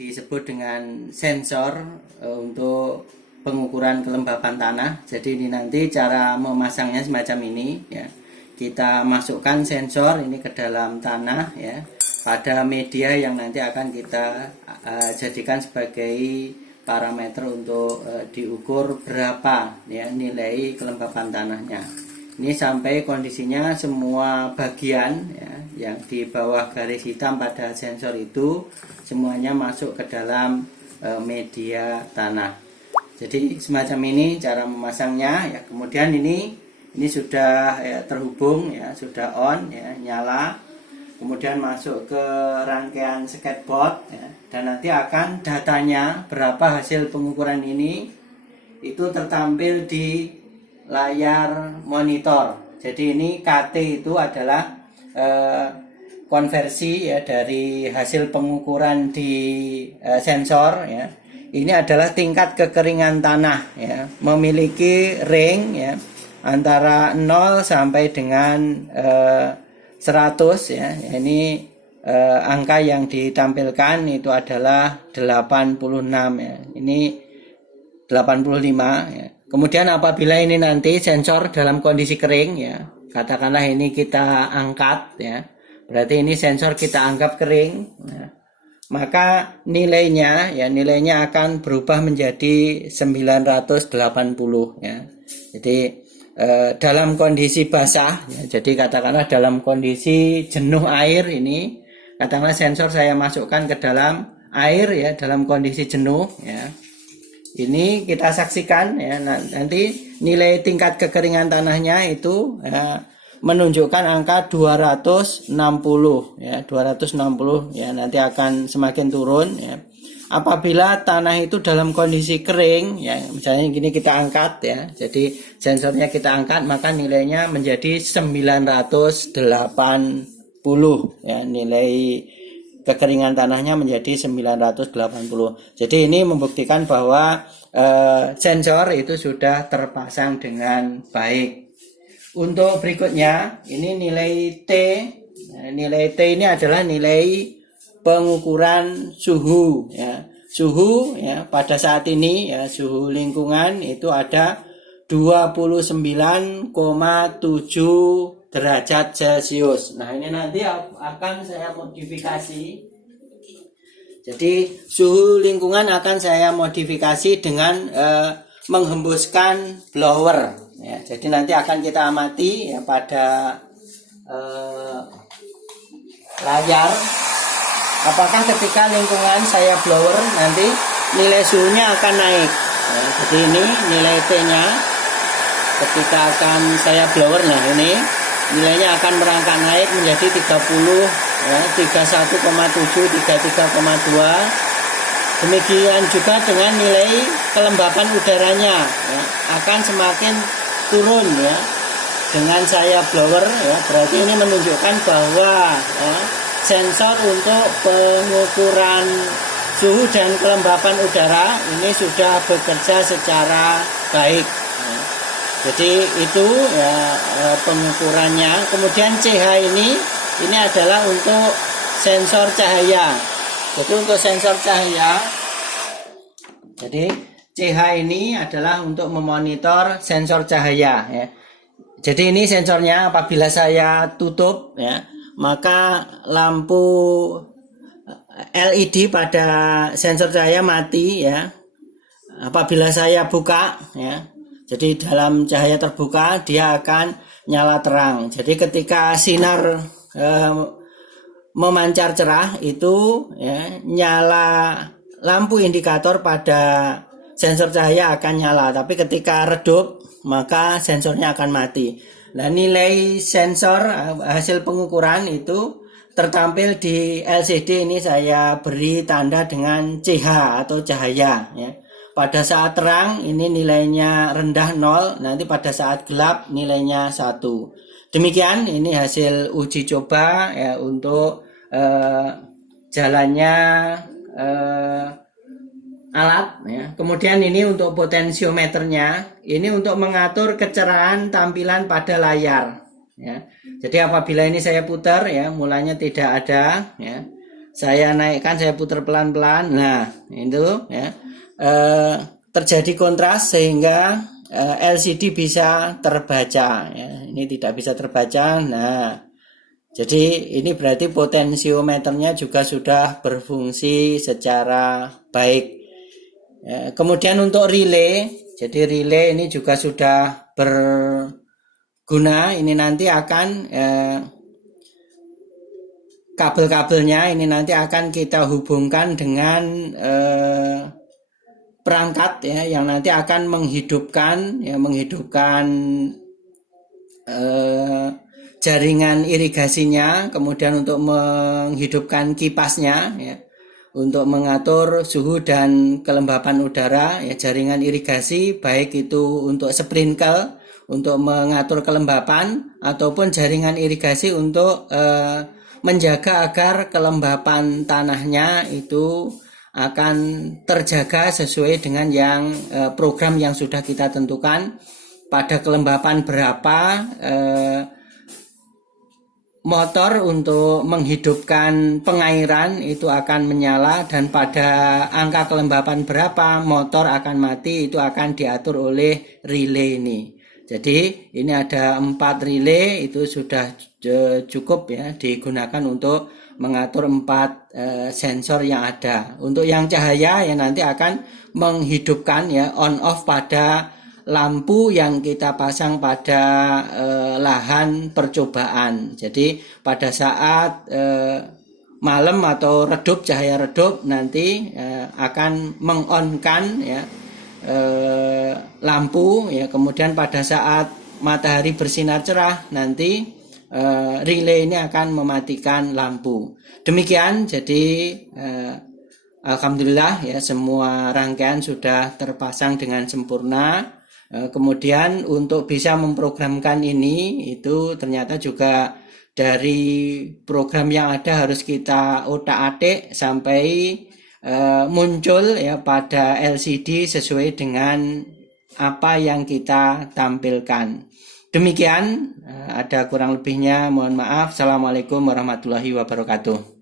disebut dengan sensor untuk pengukuran kelembapan tanah. Jadi ini nanti cara memasangnya semacam ini ya. Kita masukkan sensor ini ke dalam tanah ya, pada media yang nanti akan kita jadikan sebagai parameter untuk diukur berapa ya nilai kelembapan tanahnya. Ini sampai kondisinya semua bagian ya, yang di bawah garis hitam pada sensor itu semuanya masuk ke dalam media tanah. Jadi semacam ini cara memasangnya ya. Kemudian ini sudah ya, terhubung ya, sudah on ya, nyala. Kemudian masuk ke rangkaian skateboard ya, dan nanti akan datanya berapa hasil pengukuran ini itu tertampil di layar monitor. Jadi ini KT itu adalah konversi ya dari hasil pengukuran di sensor ya. Ini adalah tingkat kekeringan tanah ya, memiliki range ya antara 0 sampai dengan 100 ya. Ini angka yang ditampilkan itu adalah 86 ya. Ini 85 ya. Kemudian apabila ini nanti sensor dalam kondisi kering ya, katakanlah ini kita angkat ya, berarti ini sensor kita anggap kering ya, maka nilainya akan berubah menjadi 980 ya. Jadi dalam kondisi basah ya, jadi katakanlah dalam kondisi jenuh air ini, katakanlah sensor saya masukkan ke dalam air ya, dalam kondisi jenuh ya. Ini kita saksikan ya, nanti nilai tingkat kekeringan tanahnya itu ya, menunjukkan angka 260 ya, 260 ya, nanti akan semakin turun ya. Apabila tanah itu dalam kondisi kering ya, misalnya gini kita angkat ya, jadi sensornya kita angkat, maka nilainya menjadi 980 ya, nilai kekeringan tanahnya menjadi 980. Jadi ini membuktikan bahwa sensor itu sudah terpasang dengan baik. Untuk berikutnya ini nilai T. Nilai T ini adalah nilai pengukuran suhu ya. Suhu ya pada saat ini ya, suhu lingkungan itu ada 29,7 derajat Celcius. Nah, ini nanti akan saya modifikasi. Jadi suhu lingkungan akan saya modifikasi dengan menghembuskan blower ya. Jadi nanti akan kita amati ya pada layar, apakah ketika lingkungan saya blower nanti nilai suhunya akan naik ya. Jadi ini nilai T-nya ketika akan saya blower, nah ini nilainya akan merangkak naik menjadi 30 ya, 31,7, 33,2. Demikian juga dengan nilai kelembapan udaranya ya, akan semakin turun ya dengan saya blower ya. Berarti ini menunjukkan bahwa ya, sensor untuk pengukuran suhu dan kelembapan udara ini sudah bekerja secara baik ya. Jadi itu ya pengukurannya. Kemudian CH ini adalah untuk sensor cahaya. Jadi untuk sensor cahaya, jadi CH ini adalah untuk memonitor sensor cahaya ya. Jadi ini sensornya, apabila saya tutup ya, maka lampu LED pada sensor cahaya mati ya. Apabila saya buka ya, jadi dalam cahaya terbuka dia akan nyala terang. Jadi ketika sinar memancar cerah itu ya, nyala lampu indikator pada sensor cahaya akan nyala. Tapi ketika redup maka sensornya akan mati. Nah, nilai sensor hasil pengukuran itu tertampil di LCD. Ini saya beri tanda dengan CH atau cahaya ya. Pada saat terang ini nilainya rendah 0, nanti pada saat gelap nilainya 1. Demikian ini hasil uji coba ya untuk jalannya alat ya. Kemudian ini untuk potensiometernya, ini untuk mengatur kecerahan tampilan pada layar ya. Jadi apabila ini saya putar ya, mulanya tidak ada ya, saya naikkan, saya putar pelan-pelan. Nah, itu ya. Terjadi kontras sehingga LCD bisa terbaca ya. Ini tidak bisa terbaca. Nah, jadi ini berarti potensiometernya juga sudah berfungsi secara baik. Ya, kemudian untuk relay, jadi relay ini juga sudah berguna. Ini nanti akan kabel-kabelnya ini nanti akan kita hubungkan dengan perangkat ya yang nanti akan menghidupkan jaringan irigasinya, kemudian untuk menghidupkan kipasnya ya, untuk mengatur suhu dan kelembapan udara ya, jaringan irigasi baik itu untuk sprinkle untuk mengatur kelembapan ataupun jaringan irigasi untuk menjaga agar kelembapan tanahnya itu akan terjaga sesuai dengan yang program yang sudah kita tentukan. Pada kelembapan berapa motor untuk menghidupkan pengairan itu akan menyala, dan pada angka kelembapan berapa motor akan mati, itu akan diatur oleh relay ini. Jadi ini ada 4 relay, itu sudah cukup ya digunakan untuk mengatur 4 sensor yang ada. Untuk yang cahaya ya nanti akan menghidupkan ya on off pada lampu yang kita pasang pada lahan percobaan. Jadi pada saat malam atau redup, cahaya redup, nanti akan mengonkan ya lampu ya. Kemudian pada saat matahari bersinar cerah nanti relay ini akan mematikan lampu. Demikian, jadi alhamdulillah ya semua rangkaian sudah terpasang dengan sempurna. Kemudian untuk bisa memprogramkan ini itu ternyata juga dari program yang ada harus kita otak-atik sampai muncul ya pada LCD sesuai dengan apa yang kita tampilkan. Demikian, ada kurang lebihnya mohon maaf. Assalamualaikum warahmatullahi wabarakatuh.